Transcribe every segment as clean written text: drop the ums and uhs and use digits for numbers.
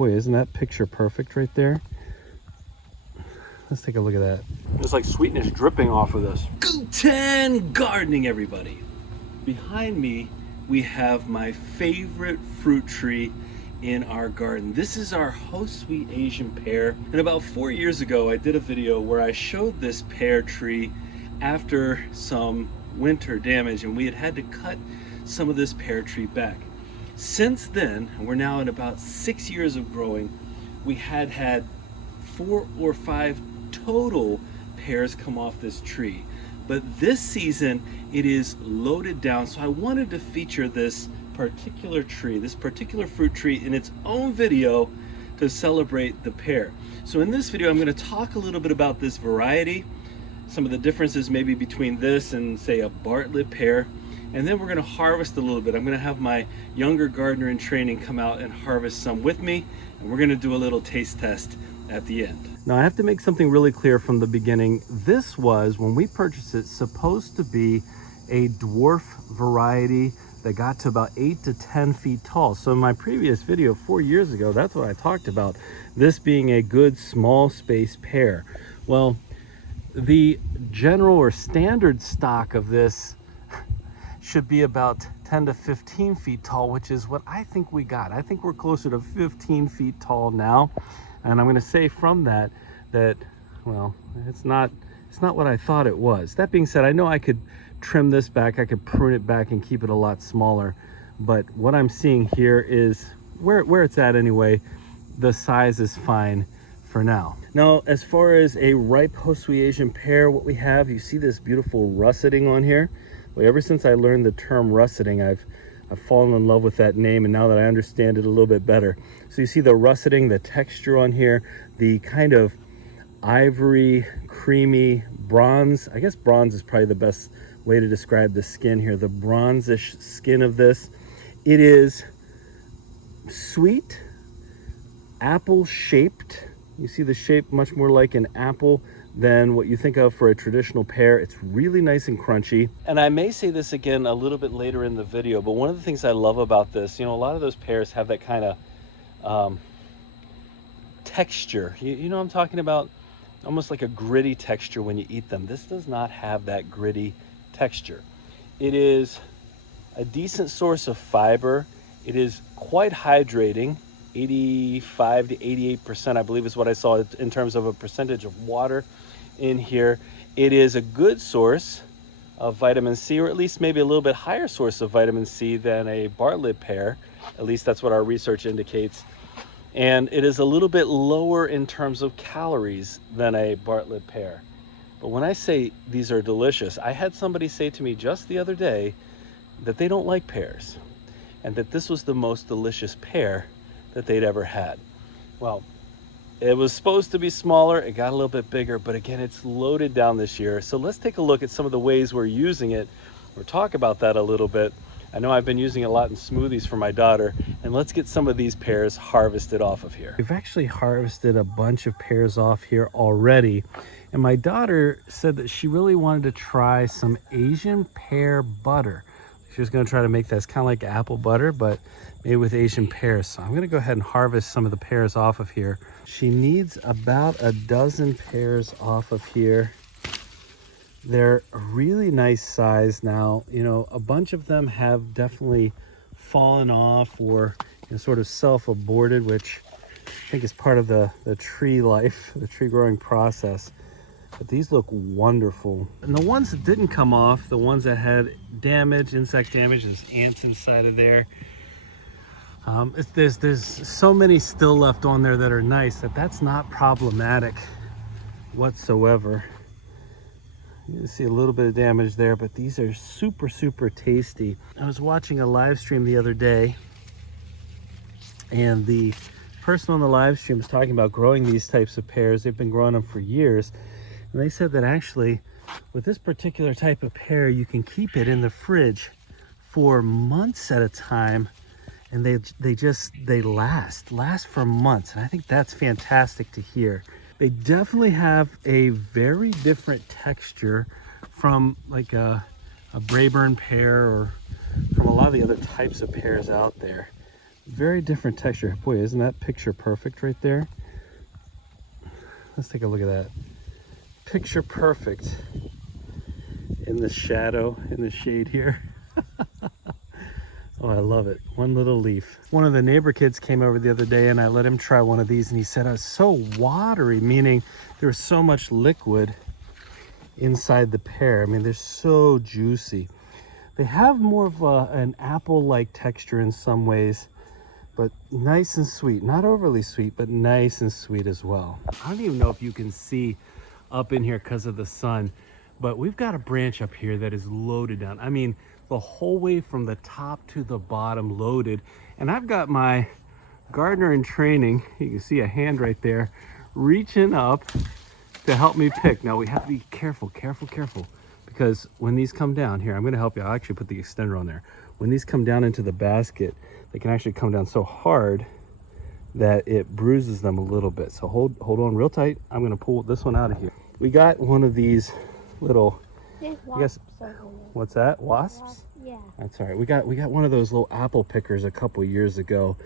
Boy, isn't that picture perfect right there? Let's take a look at that. There's like sweetness dripping off of this. Guten Gardening, everybody. Behind me, we have my favorite fruit tree in our garden. This is our Hosui Asian pear. And about 4 years ago, I did a video where I showed this pear tree after some winter damage, and we had to cut some of this pear tree back. Since then, and we're now in about 6 years of growing, we had 4 or 5 total pears come off this tree. But this season, it is loaded down. So I wanted to feature this particular tree, this particular fruit tree in its own video to celebrate the pear. So in this video, I'm going to talk a little bit about this variety, some of the differences maybe between this and say a Bartlett pear, and then we're going to harvest a little bit. I'm going to have my younger gardener in training come out and harvest some with me, and we're going to do a little taste test at the end. Now I have to make something really clear from the beginning. This was, when we purchased it, supposed to be a dwarf variety that got to about 8 to 10 feet tall. So in my previous video 4 years ago, that's what I talked about, this being a good small space pear. Well, the general or standard stock of this should be about 10 to 15 feet tall, which is what I think we got. I think we're closer to 15 feet tall now. And I'm gonna say from that, well, it's not what I thought it was. That being said, I know I could trim this back, I could prune it back and keep it a lot smaller. But what I'm seeing here is where it's at anyway, the size is fine for now. Now, as far as a ripe Hosui Asian pear, what we have, you see this beautiful russeting on here. Well, ever since I learned the term russeting, I've fallen in love with that name, and now that I understand it a little bit better. So you see the russeting, the texture on here, the kind of ivory, creamy bronze. I guess bronze is probably the best way to describe the skin here, the bronzish skin of this. It is sweet, apple shaped. You see the shape much more like an apple than what you think of for a traditional pear. It's really nice and crunchy. And I may say this again a little bit later in the video, but one of the things I love about this, you know, a lot of those pears have that kind of texture. You know what I'm talking about? Almost like a gritty texture when you eat them. This does not have that gritty texture. It is a decent source of fiber. It is quite hydrating. 85 to 88%, I believe, is what I saw in terms of a percentage of water in here. It is a good source of vitamin C, or at least maybe a little bit higher source of vitamin C than a Bartlett pear. At least that's what our research indicates. And it is a little bit lower in terms of calories than a Bartlett pear. But when I say these are delicious, I had somebody say to me just the other day that they don't like pears, and that this was the most delicious pear that they'd ever had. Well, it was supposed to be smaller, it got a little bit bigger, but again, it's loaded down this year. So let's take a look at some of the ways we're using it, or talk about that a little bit. I know I've been using it a lot in smoothies for my daughter, and let's get some of these pears harvested off of here. We've actually harvested a bunch of pears off here already, and my daughter said that she really wanted to try some Asian pear butter. She was going to try to make that kind of like apple butter, but made with Asian pears. So I'm going to go ahead and harvest some of the pears off of here. She needs about a dozen pears off of here. They're a really nice size now. You know, a bunch of them have definitely fallen off or, you know, sort of self-aborted, which I think is part of the tree life, the tree growing process. But these look wonderful. And the ones that didn't come off, the ones that had damage, insect damage, there's ants inside of there. There's so many still left on there that are nice that's not problematic whatsoever. You see a little bit of damage there, but these are super, super tasty. I was watching a live stream the other day, and the person on the live stream was talking about growing these types of pears. They've been growing them for years. And they said that actually with this particular type of pear, you can keep it in the fridge for months at a time, and they last for months. And I think that's fantastic to hear. They definitely have a very different texture from like a Brayburn pear or from a lot of the other types of pears out there. Very different texture. Boy, isn't that picture perfect right there? Let's take a look at that. Picture perfect in the shadow, in the shade here. Oh, I love it. One little leaf. One of the neighbor kids came over the other day and I let him try one of these and he said, "Oh, it's so watery," meaning there's so much liquid inside the pear. I mean, they're so juicy. They have more of an apple-like texture in some ways, but nice and sweet. Not overly sweet, but nice and sweet as well. I don't even know if you can see up in here because of the sun, but we've got a branch up here that is loaded down. I mean, the whole way from the top to the bottom loaded. And I've got my gardener in training, you can see a hand right there, reaching up to help me pick. Now we have to be careful, because when these come down here, I'm gonna help you. I'll actually put the extender on there. When these come down into the basket, they can actually come down so hard that it bruises them a little bit. So hold on real tight. I'm gonna pull this one out of here. We got one of these little, I guess, what's that? Wasps? Yeah. That's all right. We got one of those little apple pickers a couple years ago,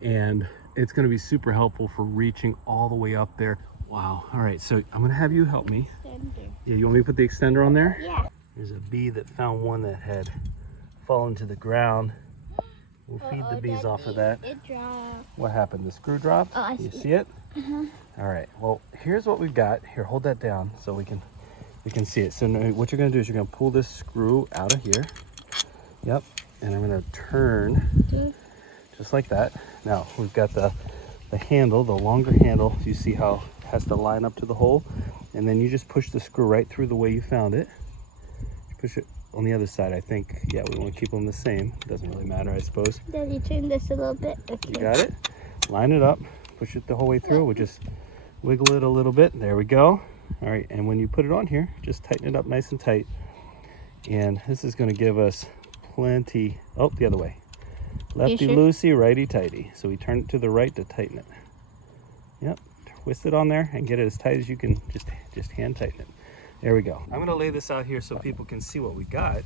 and it's going to be super helpful for reaching all the way up there. Wow. All right. So I'm going to have you help me. Extender. Yeah. You want me to put the extender on there? Yeah. There's a bee that found one that had fallen to the ground. We'll feed the bees off of that. It dropped. What happened? The screw dropped? Oh, I You see see it? Uh-huh. All right. Well, here's what we've got. Here, hold that down so we can see it. So now what you're going to do is you're going to pull this screw out of here. Yep. And I'm going to turn just like that. Now we've got the handle, the longer handle. You see how it has to line up to the hole, and then you just push the screw right through the way you found it. Push it on the other side. I think, yeah, we want to keep them the same. Doesn't really matter, I suppose. Daddy, turn this a little bit. Okay. You got it. Line it up. Push it the whole way through. We'll just wiggle it a little bit. There we go. All right, and when you put it on here, just tighten it up nice and tight. And this is going to give us plenty. Oh, the other way. Lefty loosey, righty tighty. So we turn it to the right to tighten it. Yep. Twist it on there and get it as tight as you can. Just hand tighten it. There we go. I'm going to lay this out here so people can see what we got.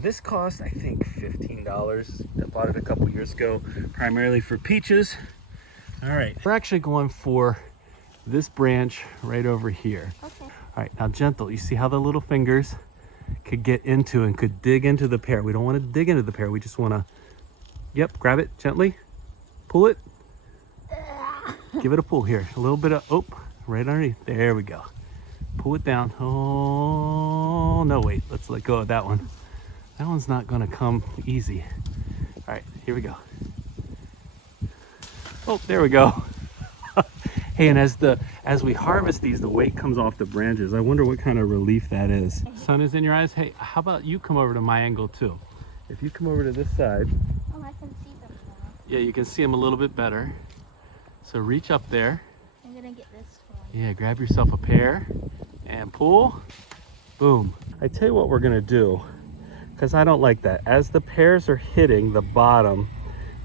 This cost, I think, $15. I bought it a couple years ago, primarily for peaches. All right, we're actually going for this branch right over here. Okay. All right, now gentle. You see how the little fingers could get into and could dig into the pear. We don't want to dig into the pear. We just want to, yep, grab it gently, pull it, give it a pull here. A little bit of, oh, right underneath. There we go. Pull it down. Oh, no, wait. Let's let go of that one. That one's not going to come easy. All right, here we go. Oh, there we go. Hey, and as we harvest these, the weight comes off the branches. I wonder what kind of relief that is. Sun is in your eyes. Hey, how about you come over to my angle too? If you come over to this side. Oh, I can see them now. Yeah, you can see them a little bit better. So reach up there. I'm gonna get this one. Yeah, grab yourself a pear and pull. Boom. I tell you what we're gonna do, because I don't like that. As the pears are hitting the bottom,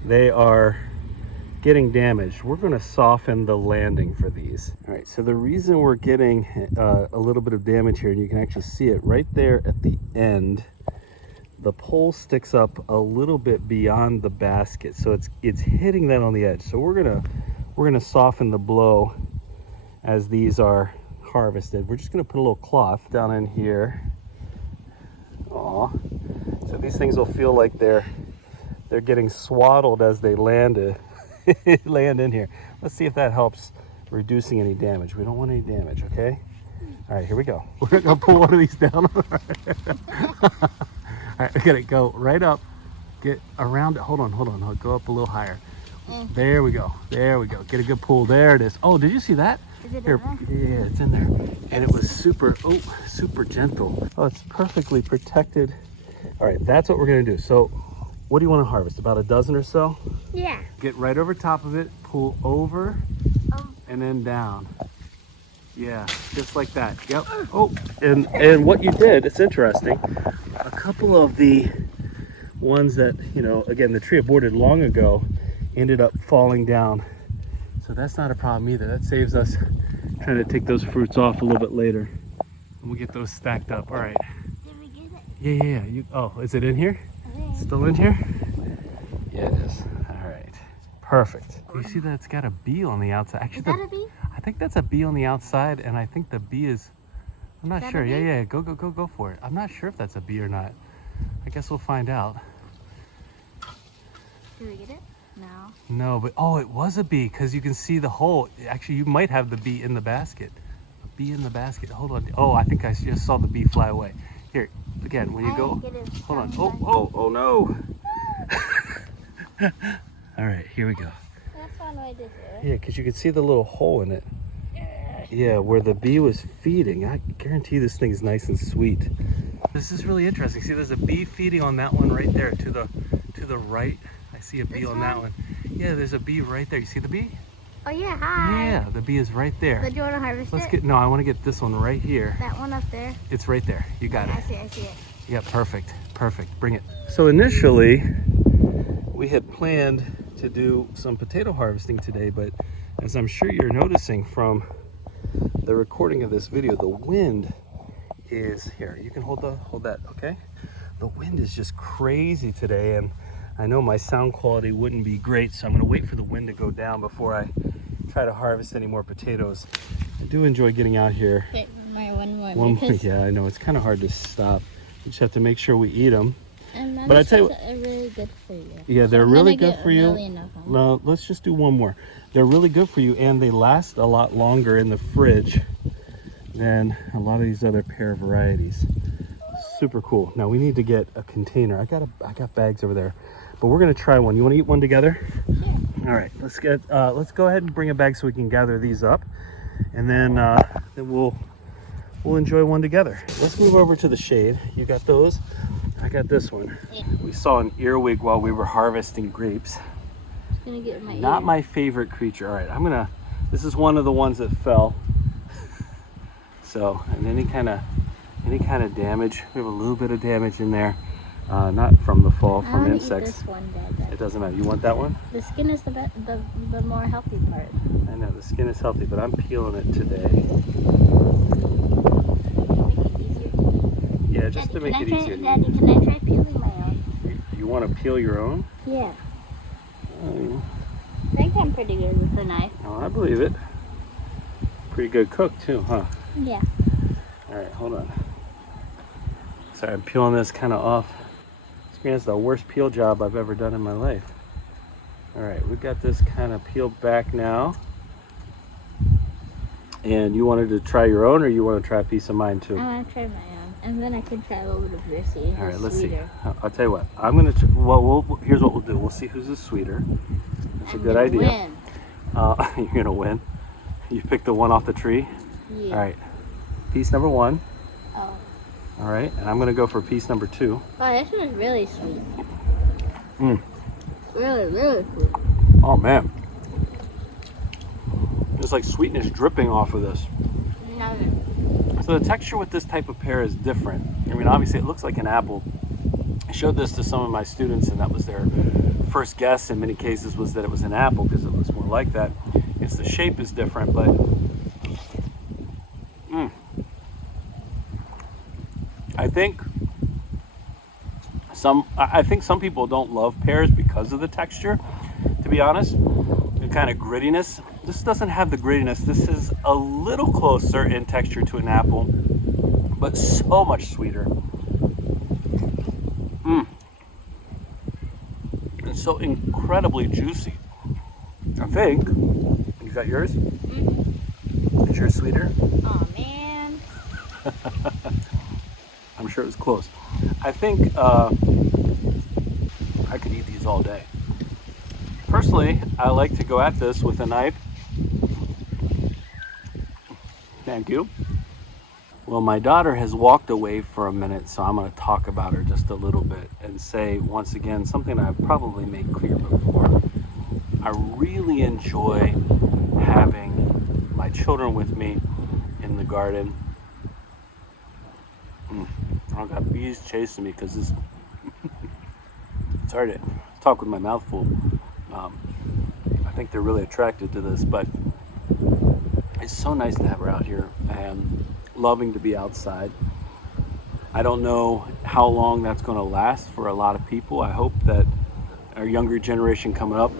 they are getting damaged. We're going to soften the landing for these. All right, so the reason we're getting a little bit of damage here, and you can actually see it right there at the end, the pole sticks up a little bit beyond the basket, so it's hitting that on the edge. So we're gonna soften the blow as these are harvested. We're just gonna put a little cloth down in here. Aw. So these things will feel like they're getting swaddled as they land in here. Let's see if that helps reducing any damage. We don't want any damage, okay? All right, here we go. We're gonna pull one of these down. All right, we gotta go right up, get around it. Hold on. I'll go up a little higher. There we go. Get a good pull. There it is. Oh, did you see that? Is it Here, in there? yeah, it's in there. And it was super gentle. Oh, it's perfectly protected. All right, that's what we're gonna do. So what do you want to harvest? About a dozen or so? Yeah. Get right over top of it, pull over, and then down. Yeah, just like that. Yep. Oh, and what you did, it's interesting. A couple of the ones that, you know, again, the tree aborted long ago, ended up falling down. So that's not a problem either. That saves us trying to take those fruits off a little bit later. And we'll get those stacked up. All right. Did we get it? Yeah. Oh, is it in here? Still in here? Yeah, it is. All right. Perfect. You see that it's got a bee on the outside. Actually, Is that a bee? I think that's a bee on the outside, and I think the bee is, I'm not Is that sure. a bee? Yeah, go for it. I'm not sure if that's a bee or not. I guess we'll find out. Did we get it? No. No, but oh, it was a bee because you can see the hole. Actually, you might have the bee in the basket. A bee in the basket. Hold on. Oh, I think I just saw the bee fly away. Here, again, when you I go. didn't get it Hold on. from Oh no. All right, here we go. That's one way to do it. Yeah, because you can see the little hole in it. Yeah, where the bee was feeding. I guarantee this thing is nice and sweet. This is really interesting. See, there's a bee feeding on that one right there to the right. I see a bee This on that one? one. Yeah, there's a bee right there. You see the bee? Oh yeah, hi. Yeah, the bee is right there. So do you want to harvest it? No, I want to get this one right here. That one up there? It's right there. You got I it. see it. Yeah, perfect. Bring it. So initially, we had planned to do some potato harvesting today, but as I'm sure you're noticing from the recording of this video, the wind is here. You can hold that, okay? The wind is just crazy today, and I know my sound quality wouldn't be great, so I'm gonna wait for the wind to go down before I try to harvest any more potatoes. I do enjoy getting out here. Okay, one more. Yeah, I know, it's kind of hard to stop. You just have to make sure we eat them. And But I tell you, they're really good for you. yeah, they're really good for you. Of them. No, let's just do one more. They're really good for you, and they last a lot longer in the fridge than a lot of these other pear varieties. Super cool. Now we need to get a container. I got bags over there, but we're gonna try one. You want to eat one together? Sure. All right. Let's go ahead and bring a bag so we can gather these up, and then we'll enjoy one together. Let's move over to the shade. You got those? I got this one. Yeah. We saw an earwig while we were harvesting grapes. Gonna get my Not ear. my favorite creature. All right, this is one of the ones that fell. So, and any kind of damage, we have a little bit of damage in there. Not from the fall, I from wanna insects. Eat this one, Dad. It doesn't matter. You want that one? The skin is the more healthy part. I know, the skin is healthy, but I'm peeling it today. Make it easier. Yeah, just to make it easier. Daddy, can I try peeling my own? You want to peel your own? Yeah. Oh, I think I'm pretty good with the knife. oh, I believe it. Pretty good cook too, huh? Yeah. All right, hold on. Sorry, I'm peeling this kind of off. It's the worst peel job I've ever done in my life. All right, we got this kind of peeled back now. And you wanted to try your own, or you want to try a piece of mine too? I want to try my own, and then I can try a little bit of yours. See, All right, let's sweeter. see. I'll tell you what. I'm gonna. Well, here's what we'll do. We'll see who's the sweeter. That's a I'm good gonna idea. Win. You're gonna win. You picked the one off the tree. Yeah. All right. Piece number 1. Oh. All right, and I'm gonna go for piece number 2. Oh, this one's really sweet. Mm. Really sweet. Oh man. There's like sweetness dripping off of this. Another. So the texture with this type of pear is different. I mean, obviously it looks like an apple. I showed this to some of my students, and that was their first guess in many cases, was that it was an apple because it looks more like that. It's the shape is different, but I think some people don't love pears because of the texture, to be honest. The kind of grittiness. This doesn't have the grittiness. This is a little closer in texture to an apple, but so much sweeter. And so incredibly juicy. I think. Is that yours? Mm-hmm. Is yours sweeter? Oh man. I'm sure it was close. I think I could eat these all day. Personally, I like to go at this with a knife. Thank you. Well, my daughter has walked away for a minute, so I'm going to talk about her just a little bit and say once again something I've probably made clear before. I really enjoy having my children with me in the garden. I've got bees chasing me because this it's hard to talk with my mouth full. I think they're really attracted to this, but it's so nice to have her out here and loving to be outside. I don't know how long that's going to last for a lot of people. I hope that our younger generation coming up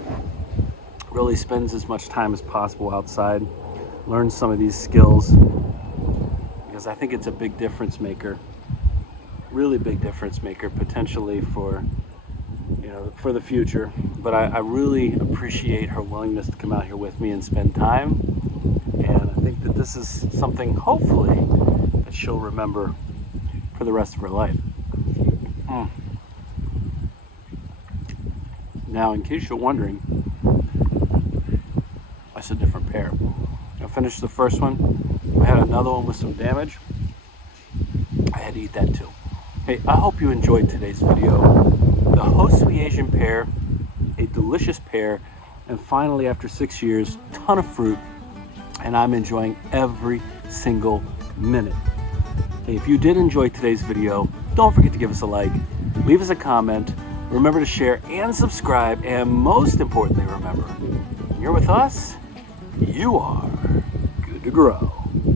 really spends as much time as possible outside, learns some of these skills, because I think it's a big difference maker, really big difference maker potentially for, you know, for the future. But I really appreciate her willingness to come out here with me and spend time, and I think that this is something hopefully that she'll remember for the rest of her life. Now, in case you're wondering, that's a different pear. I finished the first one. I had another one with some damage. I had to eat that too. Hey, I hope you enjoyed today's video. The Hosui Asian pear, a delicious pear, and finally after 6 years, ton of fruit, and I'm enjoying every single minute. Hey, if you did enjoy today's video, don't forget to give us a like, leave us a comment, remember to share and subscribe, and most importantly, remember, when you're with us, you are good to grow.